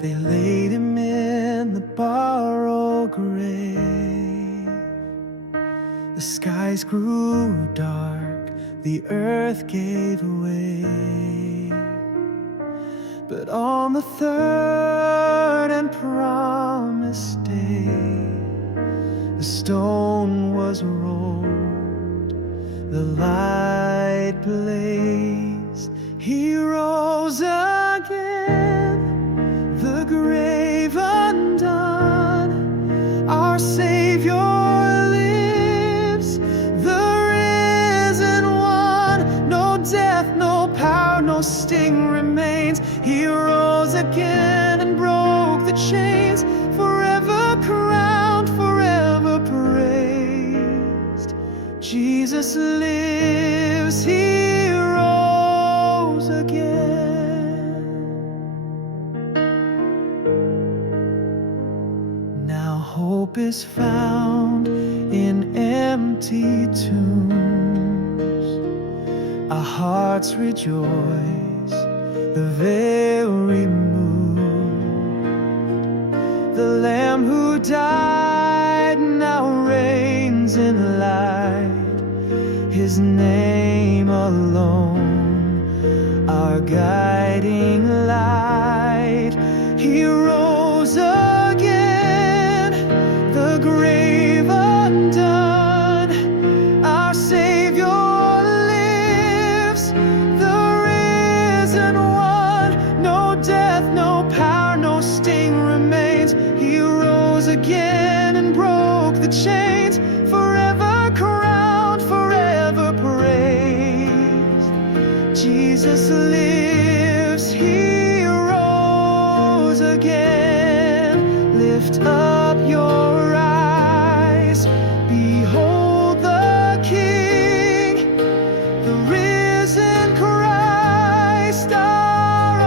They laid him in the borrowed grave. The skies grew dark, the earth gave way. But on the third and promised day, the stone was rolled, the light blazed. He rose again, the grave undone. Our Savior lives, the risen one. No death, no power, no sting remains. He rose again and broke the chains, forever crowned, forever praised. Jesus lives, he rose again. Now hope is found in empty tombs. Our hearts rejoice, the veil removed. The Lamb who died now reigns in light. His name alone, our guiding light. He rose again, the grave undone. Our Savior lives, the risen one. No death, no power, no sting remains. He rose again and broke the chains, forever crowned, forever praised. Jesus lives, he rose again. Lift up your eyes, behold the King, the risen Christ, our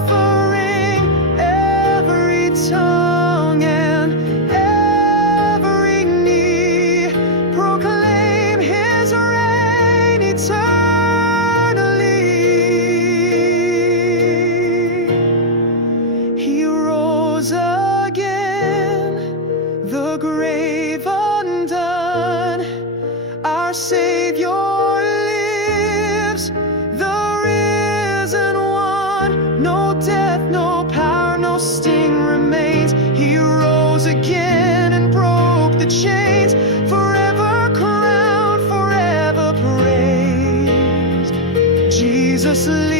offering. Every tongue and every knee proclaim his reign eternally. He rose again, the grave undone. Our Savior lives, the risen one. No death, no power, no sting remains. He rose again and broke the chains, forever crowned, forever praised. Jesus lives.